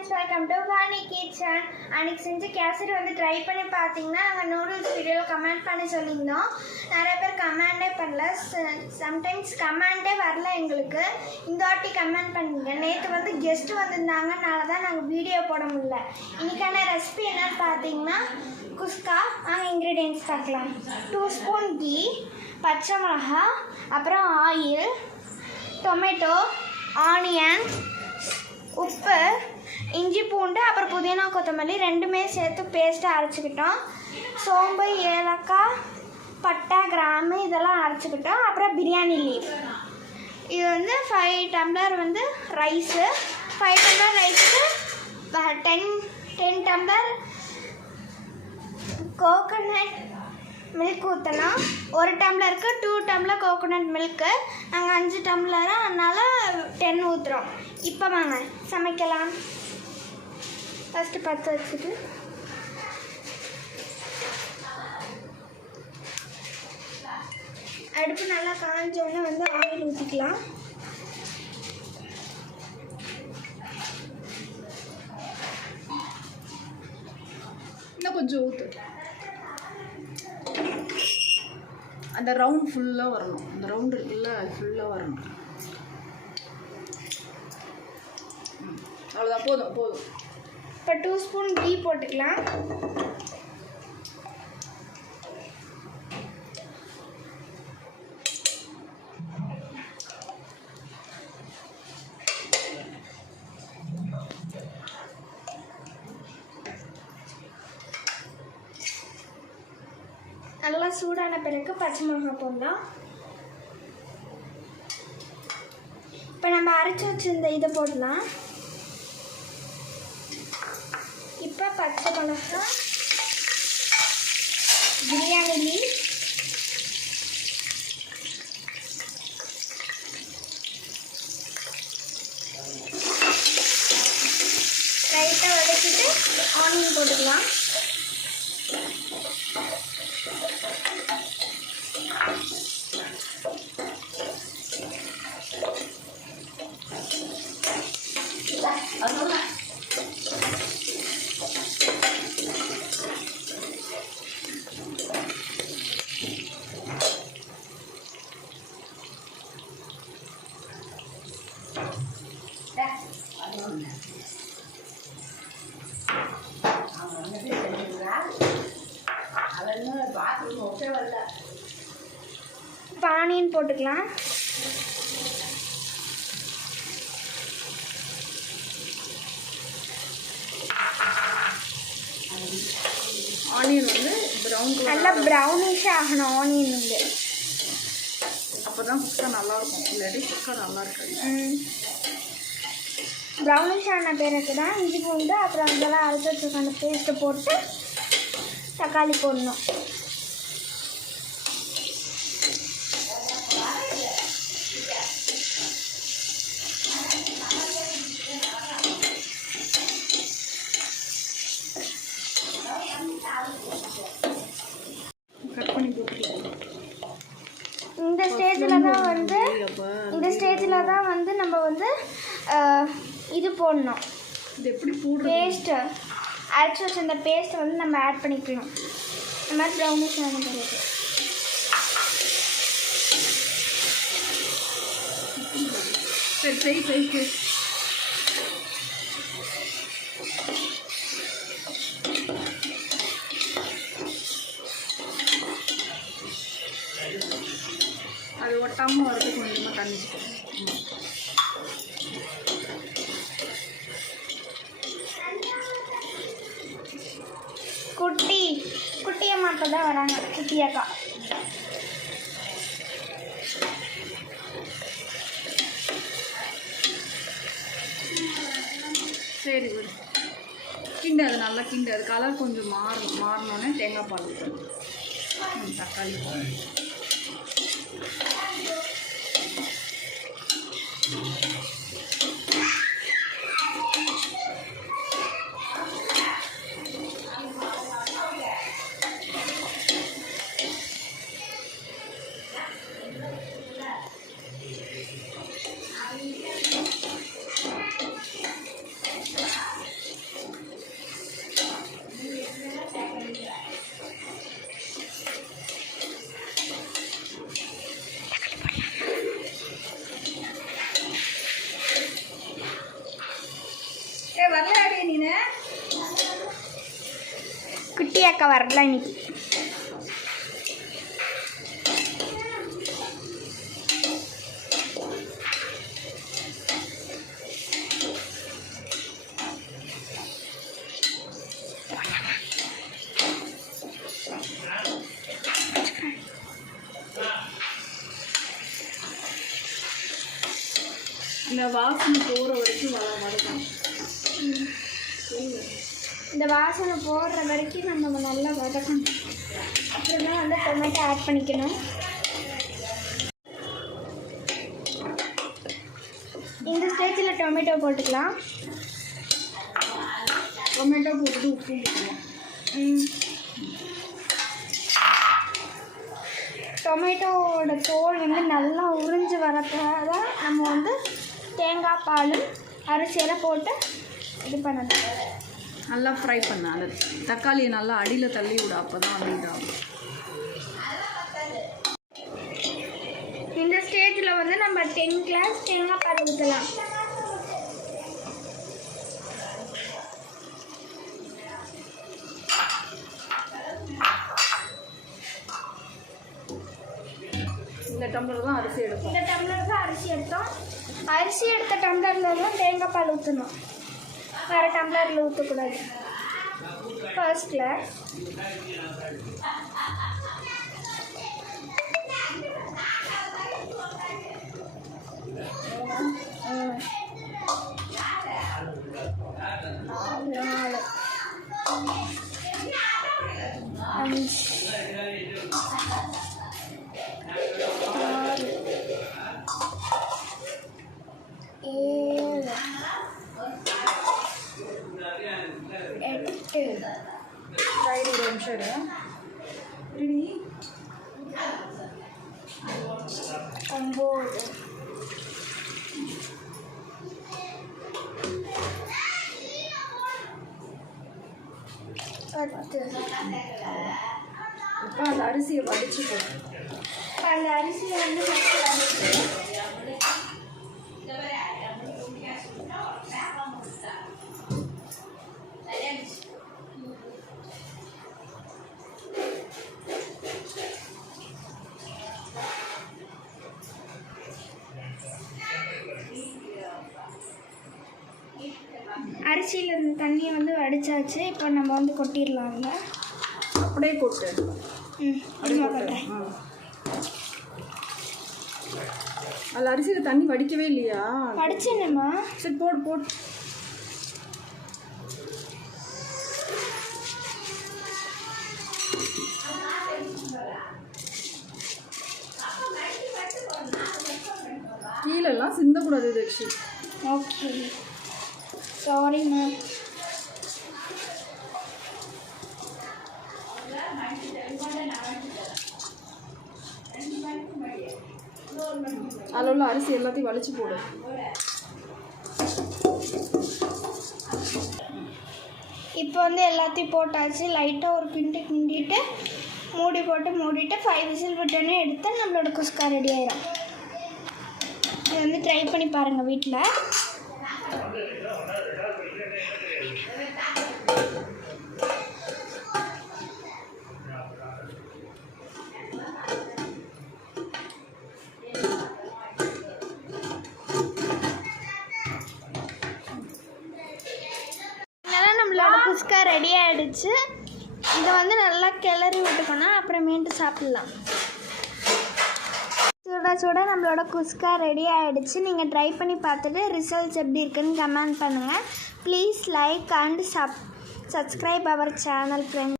Friends, welcome to Vani kitchen. அன்றைக்கி செஞ்ச கேசரி வந்து ட்ரை பண்ணி பார்த்தீங்கன்னா நாங்கள் நூடுல்ஸ் வீடியோவில் கமெண்ட் பண்ணி சொல்லியிருந்தோம். நிறைய பேர் கமெண்டே பண்ணல, சம்டைம்ஸ் கமெண்டே வரல எங்களுக்கு. இந்த வாட்டி கமெண்ட் பண்ணிங்க. நேற்று வந்து கெஸ்ட்டு வந்திருந்தாங்கனால தான் நாங்கள் வீடியோ போட முடியல. இன்றைக்கான ரெசிபி என்னன்னு பார்த்தீங்கன்னா குஸ்கா. நாங்கள் இன்க்ரீடியன்ட்ஸ் பார்க்கலாம். 2 ஸ்பூன் கீ, பச்சை மிளகா, அப்புறம் ஆயில், டொமேட்டோ, ஆனியன், உப்பு, இஞ்சி பூண்டு, அப்புறம் புதினா கொத்தமல்லி ரெண்டுமே சேர்த்து பேஸ்ட்டாக அரைச்சிக்கிட்டோம். சோம்பு, ஏலக்காய், பட்டை, கிராம்பு இதெல்லாம் அரைச்சிக்கிட்டோம். அப்புறம் பிரியாணி லீஃப். இது வந்து 5 டம்ளர் வந்து ரைஸு. 5 டம்ளர் ரைஸுக்கு 10 டம்ளர் கோகோனட் மில்க் ஊற்றலாம். 1 டம்ளருக்கு 2 டம்ளர் கோகோனட் மில்க்கு. நாங்கள் 5 டம்ளராக அதனால் 10 ஊற்றுறோம். இப்போ வாங்க சமைக்கலாம். ஃபஸ்ட்டு பற்ற வச்சுட்டு அடுப்பு நல்லா காஞ்சோடனே வந்து ஆயில் ஊற்றிக்கலாம். இன்னும் கொஞ்சம் ஊற்று. அந்த ரவுண்ட் ஃபுல்லாக வரணும். அந்த ரவுண்ட் இருக்குல்ல, அது ஃபுல்லாக வரணும். அவ்வளோதான், போதும் போதும். இப்போ 2 ஸ்பூன் கீ போட்டுக்கலாம். நல்லா சூடான பிறகு பச்சை மிளகாய் போடலாம். இப்போ நம்ம அரைச்சி வச்சிருந்த இதை போடலாம். இப்போ பச்சை மிளகாய், பிரியாணி லீஃப், லைட்டாக வதக்கிட்டு ஆனியன் போட்டுக்கலாம். இப்போ ஆனியன் போட்டுக்கலாம். ஆனியன் வந்து ப்ரௌன் நல்லா ப்ரௌனிஷ் ஆகணும். ஆனியன் வந்து அப்போ தான் குஸ்கா நல்லாயிருக்கும், இல்லாட்டி குஸ்கா நல்லா இருக்காது. ப்ரௌனிஷ் ஆன பிறகு தான் இஞ்சி பூண்டு அப்புறம் இதெல்லாம் அரைச்சி வச்சுருக்க அந்த பேஸ்ட்டை போட்டு தக்காளி போடணும். கட் பண்ணி போட்டுக்கலாம். இந்த ஸ்டேஜில் தான் வந்து நம்ம வந்து இது போடணும். இது எப்படி போடுறது? பேஸ்ட்டு அரைச்சி வச்ச அந்த பேஸ்ட்டை வந்து நம்ம ஆட் பண்ணிக்கலாம். இந்த மாதிரி ப்ரௌனிஷ் ஆன பிறகு சரி. அது ஒட்டாமல் வரது கொஞ்சமாக தண்ணி. குட்டியம்மா அப்போ தான் வராங்க. குட்டியாக்கா சரி விடு. கிண்டு, அது நல்லா கிண்டு. அது கலர் கொஞ்சம் மாறினோடனே தேங்காய் பால் தக்காளி வரலையாடி நீனு? குட்டி அக்கா வரல இன்னைக்கு. இந்த வாசனை போகிற வரைக்கும் வதக்கணும். இந்த வாசனை போடுற வரைக்கும் நம்ம நல்லா வதக்கணும். அப்புறம் தான் வந்து டொமேட்டோ ஆட் பண்ணிக்கணும். இந்த ஸ்டேஜில் டொமேட்டோ போட்டுக்கலாம். டொமேட்டோ போட்டுட்டு உப்பு போட்டுக்கலாம். டொமேட்டோவோட தோல் வந்து நல்லா உறிஞ்சி வரப்போ தான் நம்ம வந்து தேங்காய் பால் அரிசியெல்லாம் போட்டு இது பண்ணணும். நல்லா ஃப்ரை பண்ண அந்த தக்காளியை நல்லா அடியில் தள்ளி விட, அப்போ தான் வந்து இதாகும். இந்த ஸ்டேஜில் வந்து நம்ம 10 கிளாஸ் தேங்காய் பால் ஊற்றலாம். இந்த டம்ளர் தான் அரிசி எடுப்போம். இந்த டம்ளர் தான் அரிசி எடுத்தோம். அரிசி எடுத்த டம்ளரில் தான் தேங்காய் பால் ஊற்றணும். வேறு டம்ளரில் ஊற்றக்கூடாது. ஃபர்ஸ்ட்டில் ஃப்ரைடு ஒரு நிமிஷம் இரு. ரெடி 9 10. இப்போ அந்த அரிசியை வடிச்சு போடும். அந்த அரிசியை வந்து அரிசியில் இருந்த தண்ணியை வந்து வடிச்சாச்சு. இப்போ நம்ம வந்து கொட்டிடலாங்க. அப்படியே கொட்டு. அப்படியே கொட்டுறேன். அதில் அரிசியில் தண்ணி வடிக்கவே இல்லையா? வடிச்சேனேம்மா. சரி போடு போடு. கீழெல்லாம் சிந்தக்கூடாது தக்ஷி. ஓகே சாரிம்மா. அதில் உள்ள அரிசி எல்லாத்தையும் வலிச்சு போடு. இப்போ வந்து எல்லாத்தையும் போட்டாச்சு. லைட்டாக ஒரு கிண்டிட்டு மூடிட்டு 5 விசில் விட்டோன்னே எடுத்து நம்மளோட குஸ்கா ரெடி ஆயிடும். இது வந்து ட்ரை பண்ணி பாருங்கள் வீட்டில். நம்மளோட குஸ்கா ரெடி ஆகிடுச்சு. இதை வந்து நல்லா கிளறி விட்டுக்கணும். அப்புறமேட்டு சாப்பிட்லாம். சுட நம்மளோட குஸ்கா ரெடி ஆகிடுச்சு. நீங்கள் ட்ரை பண்ணி பார்த்துட்டு ரிசல்ட்ஸ் எப்படி இருக்குன்னு கமெண்ட் பண்ணுங்கள். Please like and subscribe our channel friends.